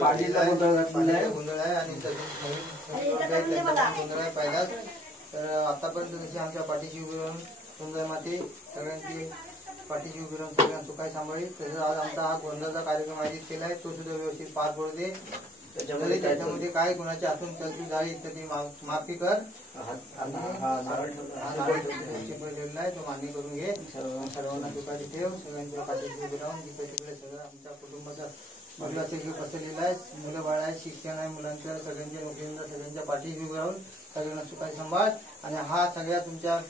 पाडीला गोंधळ आहे आणि गोंधळ आहे पहिलाच. तर आतापर्यंत जशी आमच्या पाठीशी उभी राहून सुंदर माते सगळ्यांची पाठीशी उभी राहून सगळ्यांना सुखाई सांभाळी, तसंच आज आमचा हा गोंधळाचा कार्यक्रम आयोजित केला आहे तो सुद्धा व्यवस्थित पार पडू दे. त्याच्यामध्ये काय कोणाच्या हातून चलती झाली तर ती माफी कर. ठेवलेला आहे तो मान्य करून घे. सर्वांना सुखाची ठेव. सगळ्यांच्या पाठीशी उभी राहून जिकडे तिकडे सगळं आमच्या कुटुंबाचा मुलं असेल पसरलेला आहे. मुलं बाळ आहे, शिक्षण आहे मुलांच्या, सगळ्यांच्या नोकरीला सगळ्यांच्या पाठीशी उभी राहून सगळ्यांना सुखाची सांभाळ. आणि हा सगळ्या तुमच्या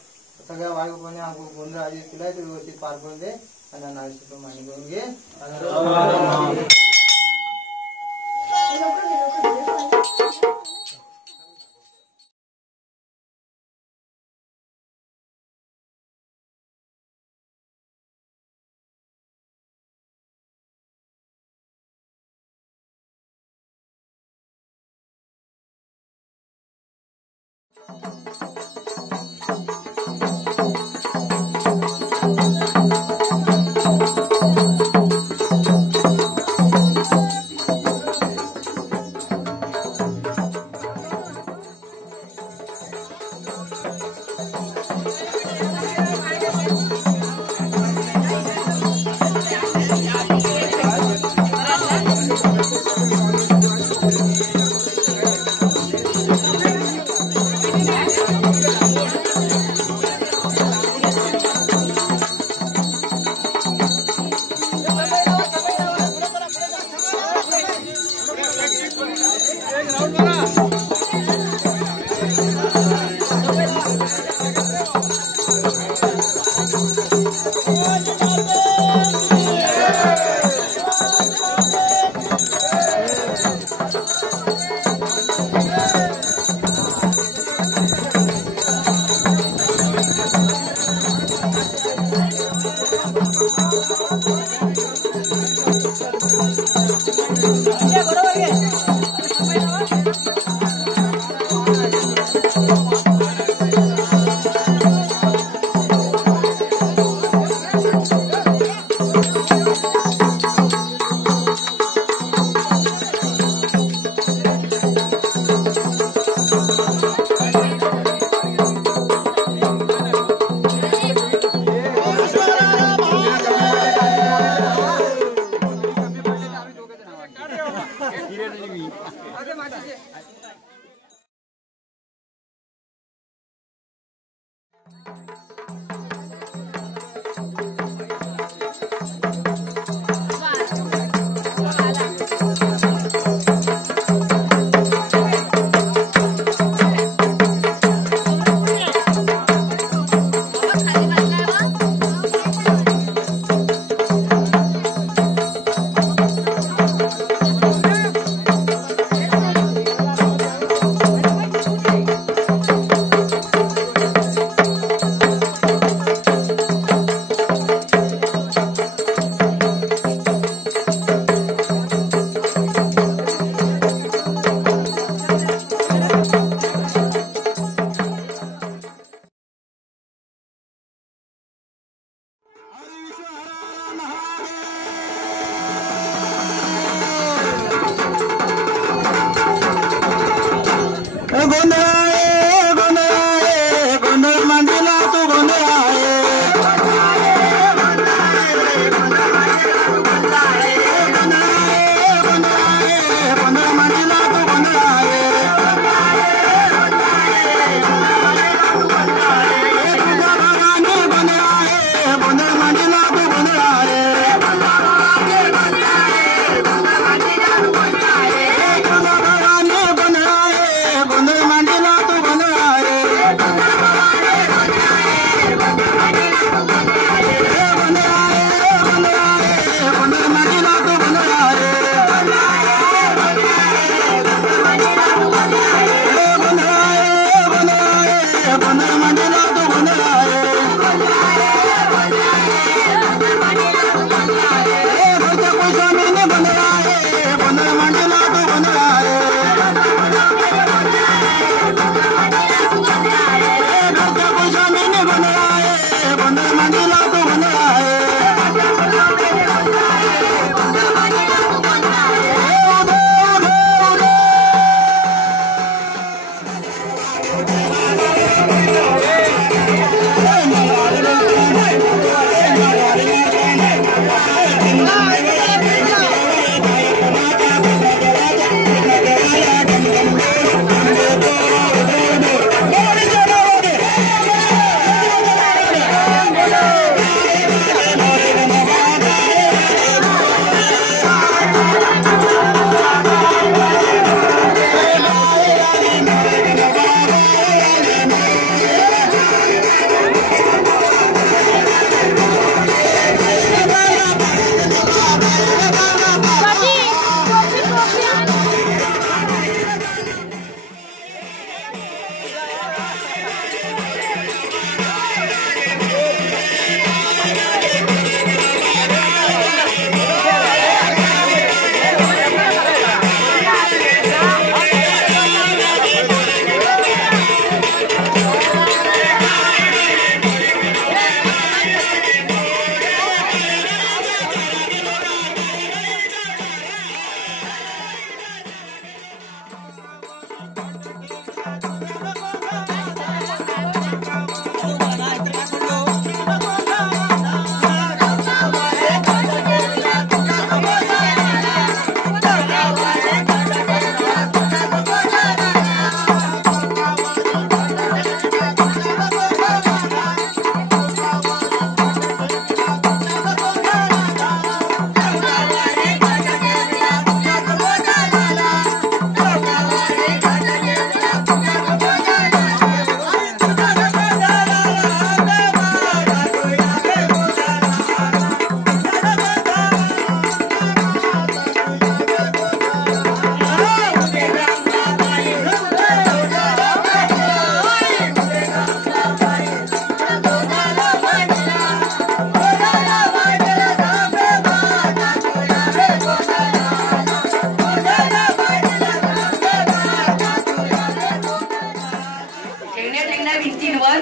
सगळ्या वाईबाने हा गोंधळ आयोजित केला आहे तो व्यवस्थित पार पडून दे आणि नाव मान्य करून घे.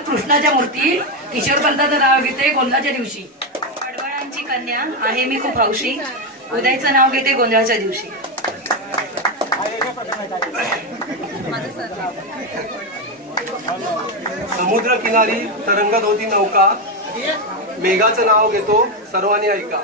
कृष्णाच्या मूर्ती किशोरपंताचं नाव घेते गोंधळाच्या दिवशी. पडवळांची कन्या आहे मी खूप हौशी, उदयचं नाव घेते गोंधळाच्या दिवशी. समुद्र किनारी तरंगत होती नौका, मेघाचं नाव घेतो सर्वांनी ऐका.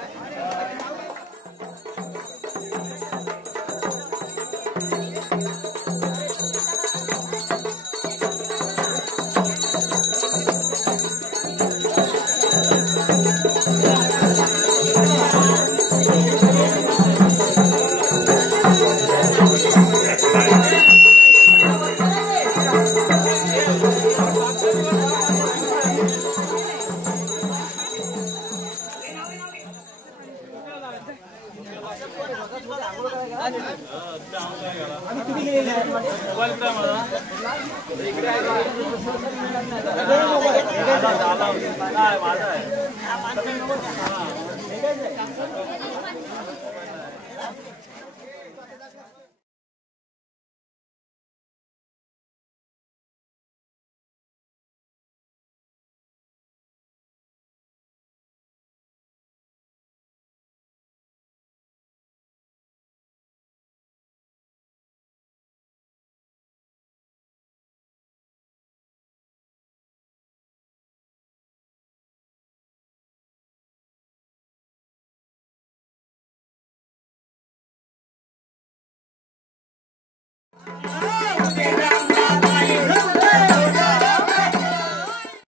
माझा आहे.